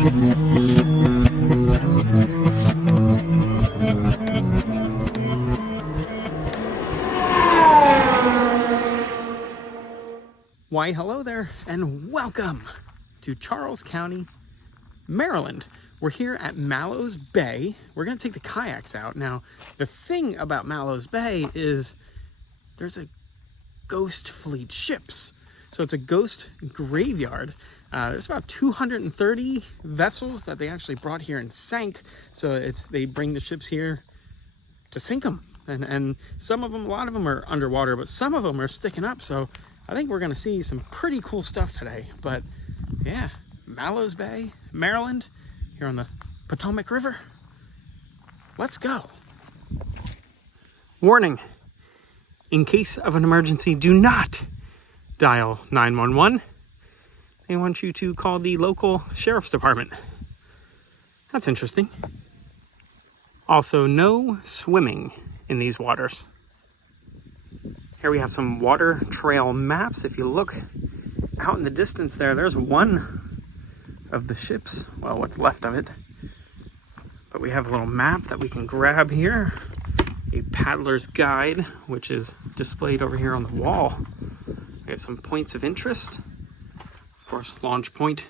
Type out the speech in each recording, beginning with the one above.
Why, hello there, and welcome to Charles County, Maryland. We're here at Mallows Bay. We're going to take the kayaks out. Now, the thing about Mallows Bay is there's a ghost fleet ships. So it's a ghost graveyard. There's about 230 vessels that they actually brought here and sank. So they bring the ships here to sink them. And some of them, a lot of them are underwater, but some of them are sticking up. So I think we're going to see some pretty cool stuff today. But yeah, Mallows Bay, Maryland, here on the Potomac River. Let's go. Warning, in case of an emergency, do not dial 911. They want you to call the local sheriff's department. That's interesting. Also, no swimming in these waters. Here we have some water trail maps. If you look out in the distance there's one of the ships. Well, what's left of it. But we have a little map that we can grab here. A paddler's guide, which is displayed over here on the wall. We have some points of interest. Of course, launch point.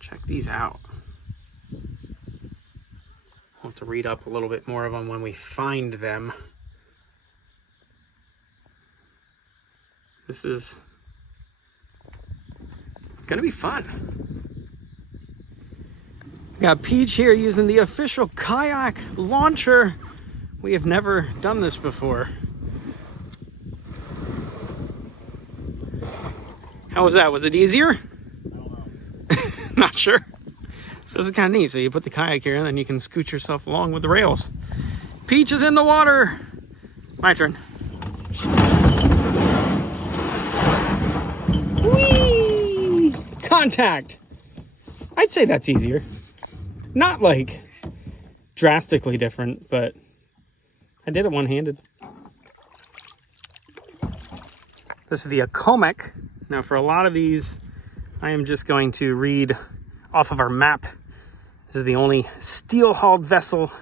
Check these out. We'll have to read up a little bit more of them when we find them. This is gonna be fun. We got Peach here using the official kayak launcher. We have never done this before. How was that? Was it easier? I don't know. Not sure. So this is kind of neat. So you put the kayak here and then you can scoot yourself along with the rails. Peach is in the water. My turn. Whee! Contact. I'd say that's easier. Not like drastically different, but I did it one-handed. This is the accomac. Now for a lot of these, I am just going to read off of our map. This is the only steel-hauled vessel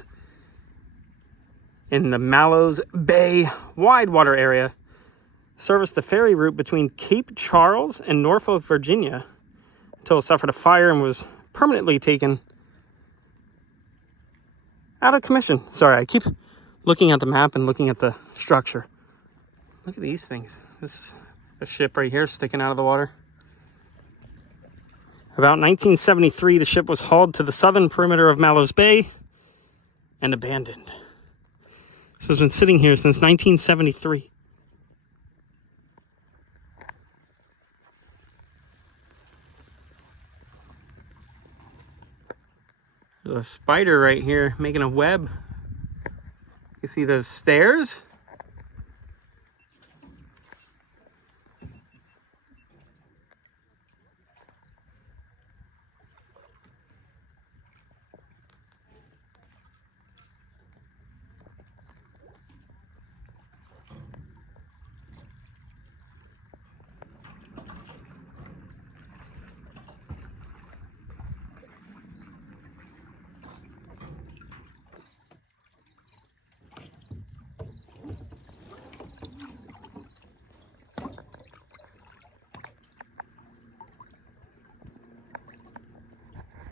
in the Mallows Bay wide water area. Serviced the ferry route between Cape Charles and Norfolk, Virginia, until it suffered a fire and was permanently taken out of commission. Sorry, I keep looking at the map and looking at the structure. Look at these things. This is a ship right here sticking out of the water. About 1973, the ship was hauled to the southern perimeter of Mallows Bay and abandoned. So it's been sitting here since 1973. There's a spider right here making a web. You see those stairs?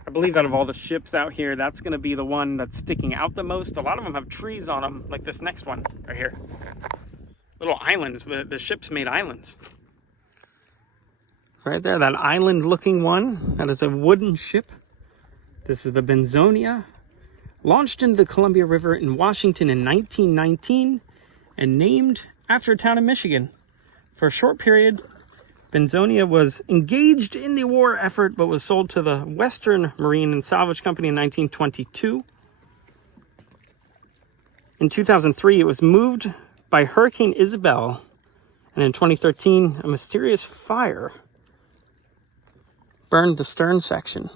I believe out of all the ships out here, that's going to be the one that's sticking out the most. A lot of them have trees on them, like this next one right here. Little islands. The ships made islands. Right there, that island-looking one. That is a wooden ship. This is the Benzonia. Launched into the Columbia River in Washington in 1919 and named after a town in Michigan. For a short period, Benzonia was engaged in the war effort, but was sold to the Western Marine and Salvage Company in 1922. In 2003, it was moved by Hurricane Isabel, and in 2013, a mysterious fire burned the stern section.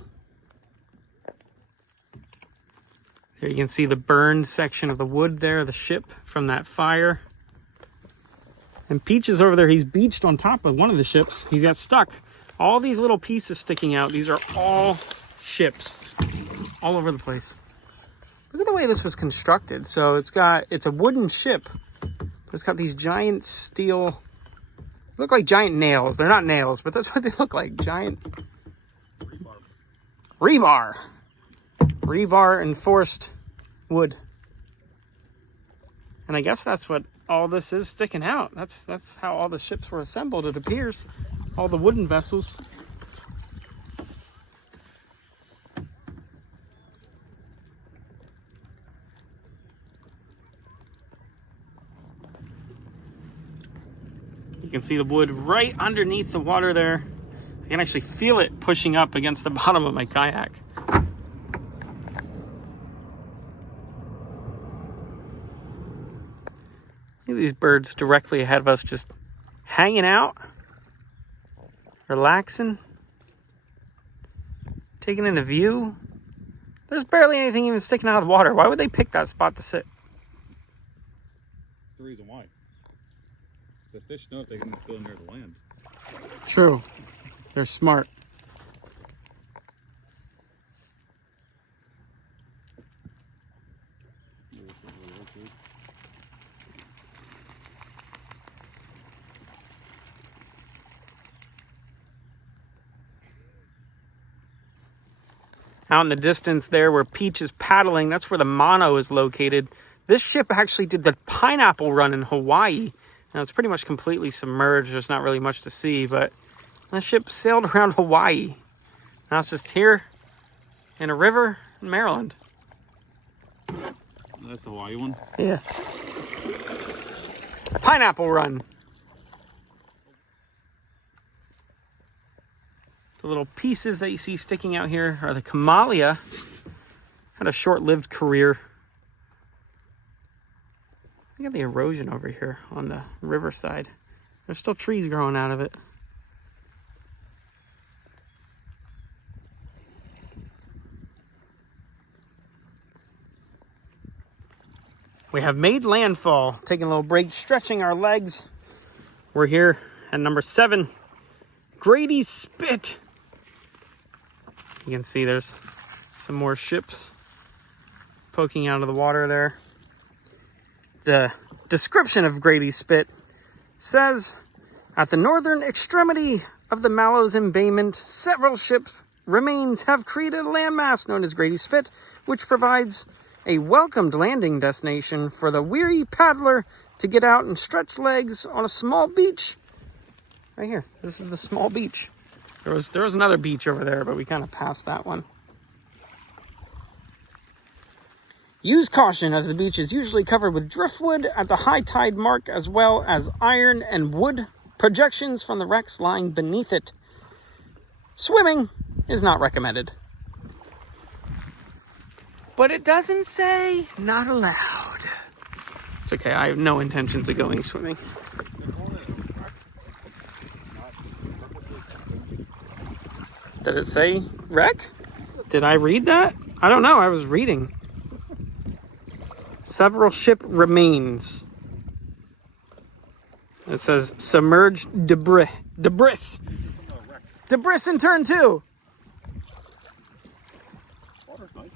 Here you can see the burned section of the wood there, the ship from that fire. And Peach is over there. He's beached on top of one of the ships. He got stuck All these little pieces sticking out, these are all ships all over the place. Look at the way this was constructed. So it's a wooden ship, but it's got these giant steel, look like giant nails. They're not nails, but that's what they look like. Giant rebar enforced wood. And I guess that's what all this is sticking out. That's how all the ships were assembled, it appears. All the wooden vessels. You can see the wood right underneath the water there. I can actually feel it pushing up against the bottom of my kayak. Look at these birds directly ahead of us, just hanging out, relaxing, taking in the view. There's barely anything even sticking out of the water. Why would they pick that spot to sit? That's the reason why. The fish know if they can go near the land. True. They're smart. Out in the distance there where Peach is paddling, that's where the mono is located. This ship actually did the pineapple run in Hawaii. Now it's pretty much completely submerged. There's not really much to see, but that ship sailed around Hawaii. Now it's just here in a river in Maryland. That's the Hawaii one? Yeah. Pineapple run. The little pieces that you see sticking out here are the Camellia. Had a short-lived career. Look at the erosion over here on the riverside. There's still trees growing out of it. We have made landfall, taking a little break, stretching our legs. We're here at number 7, Grady Spit. You can see there's some more ships poking out of the water there. The description of Grady Spit says, at the northern extremity of the Mallows embayment, several ships' remains have created a landmass known as Grady Spit, which provides a welcomed landing destination for the weary paddler to get out and stretch legs on a small beach. Right here, this is the small beach. There was another beach over there, but we kind of passed that one. Use caution, as the beach is usually covered with driftwood at the high tide mark, as well as iron and wood projections from the wrecks lying beneath it. Swimming is not recommended. But it doesn't say not allowed. It's okay, I have no intentions of going swimming. Did it say wreck? Did I read that? I don't know, I was reading. Several ship remains. It says submerged debris. Debris. Debris in turn 2. Water's nice.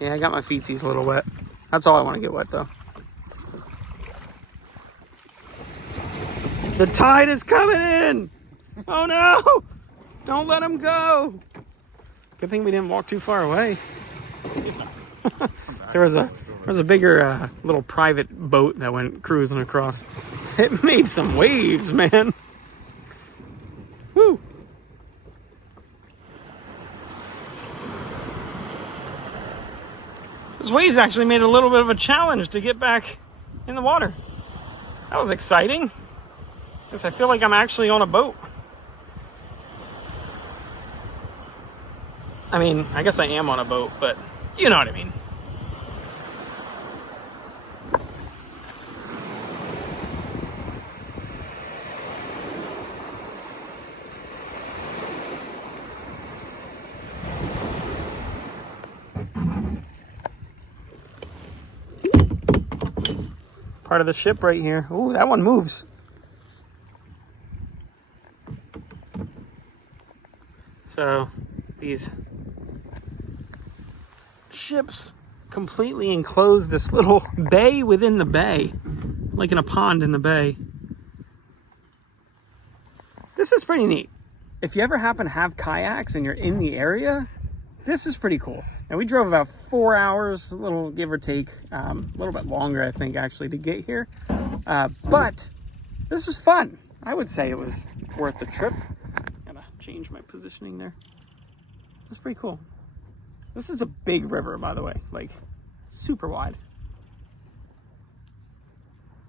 Yeah, I got my feetsies a little wet. That's all I want to get wet though. The tide is coming in! Oh no! Don't let him go! Good thing we didn't walk too far away. There was a bigger little private boat that went cruising across. It made some waves, man. Woo! Those waves actually made a little bit of a challenge to get back in the water. That was exciting. Because I feel like I'm actually on a boat. I mean, I guess I am on a boat, but you know what I mean. Part of the ship right here. Ooh, that one moves. So these ships completely enclose this little bay within the bay, like in a pond in the bay. This is pretty neat. If you ever happen to have kayaks and you're in the area, this is pretty cool. And we drove about 4 hours, a little give or take, a little bit longer, I think, actually, to get here. But this is fun. I would say it was worth the trip. Gotta change my positioning there. That's pretty cool. This is a big river, by the way, like super wide.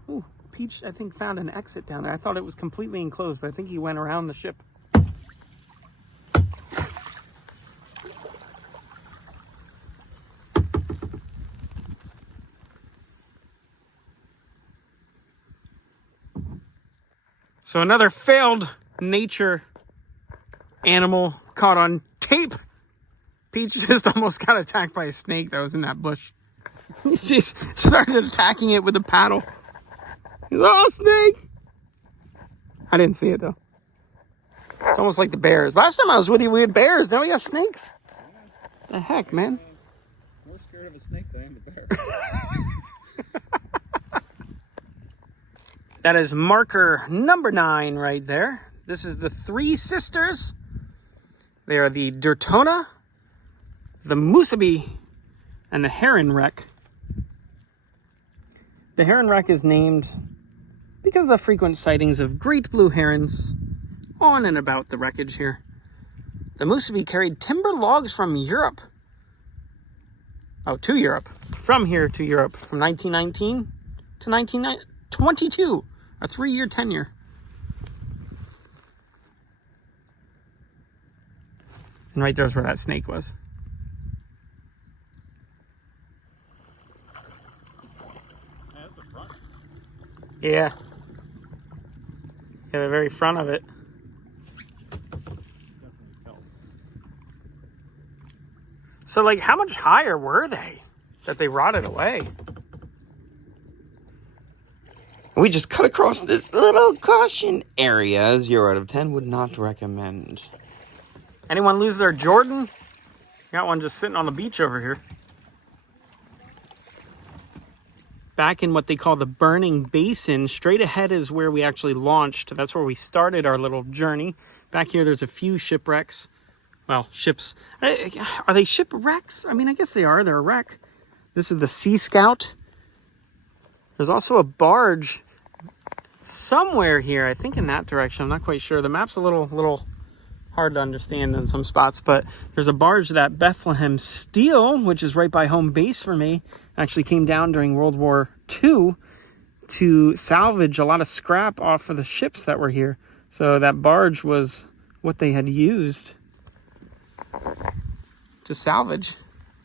Ooh, Peach, I think, found an exit down there. I thought it was completely enclosed, but I think he went around the ship. So another failed nature animal caught on tape. Peach just almost got attacked by a snake that was in that bush. He just started attacking it with a paddle. He's, oh, snake! I didn't see it though. It's almost like the bears. Last time I was with you, we had bears. Now we got snakes. The heck, man? More scared of a snake than I am a bear. That is marker number 9 right there. This is the Three Sisters. They are the Dertona, the Musabi, and the Heron Wreck. The Heron Wreck is named because of the frequent sightings of great blue herons on and about the wreckage here. The Musabi carried timber logs from Europe. Oh, to Europe. From here to Europe from 1919 to 1922. A 3-year tenure. And right there's where that snake was. Yeah, that's the front. Yeah. Yeah, the very front of it. Definitely felt. So, like, how much higher were they that they rotted away? We just cut across this little caution area. 0 out of 10 would not recommend. Anyone lose their Jordan? Got one just sitting on the beach over here. Back in what they call the burning basin, straight ahead is where we actually launched. That's where we started our little journey. Back here, there's a few shipwrecks. Well, ships. Are they shipwrecks? I mean, I guess they are. They're a wreck. This is the Sea Scout. There's also a barge somewhere here, I think in that direction. I'm not quite sure. The map's a little hard to understand in some spots, but there's a barge that Bethlehem Steel, which is right by home base for me, actually came down during World War II to salvage a lot of scrap off of the ships that were here. So that barge was what they had used to salvage.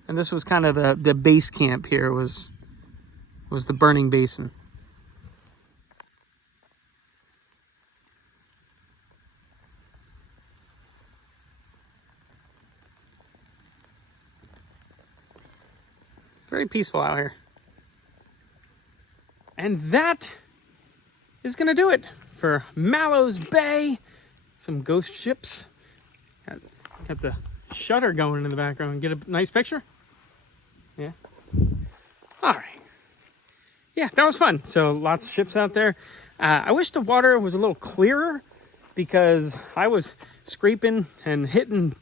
And this was kind of the base camp here was the burning basin. Very peaceful out here. And that is going to do it for Mallows Bay. Some ghost ships. Got the shutter going in the background. Get a nice picture? Yeah. All right. Yeah, that was fun. So lots of ships out there. I wish the water was a little clearer because I was scraping and hitting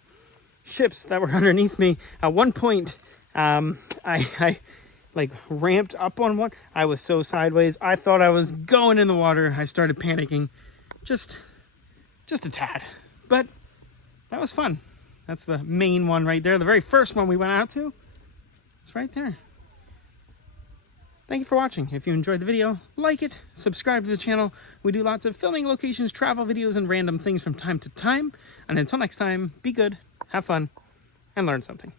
ships that were underneath me. At one point, I like ramped up on one. I was so sideways. I thought I was going in the water. I started panicking just a tad. But that was fun. That's the main one right there. The very first one we went out to. It's right there. Thank you for watching. If you enjoyed the video, like it, subscribe to the channel. We do lots of filming locations, travel videos, and random things from time to time. And until next time, be good, have fun, and learn something.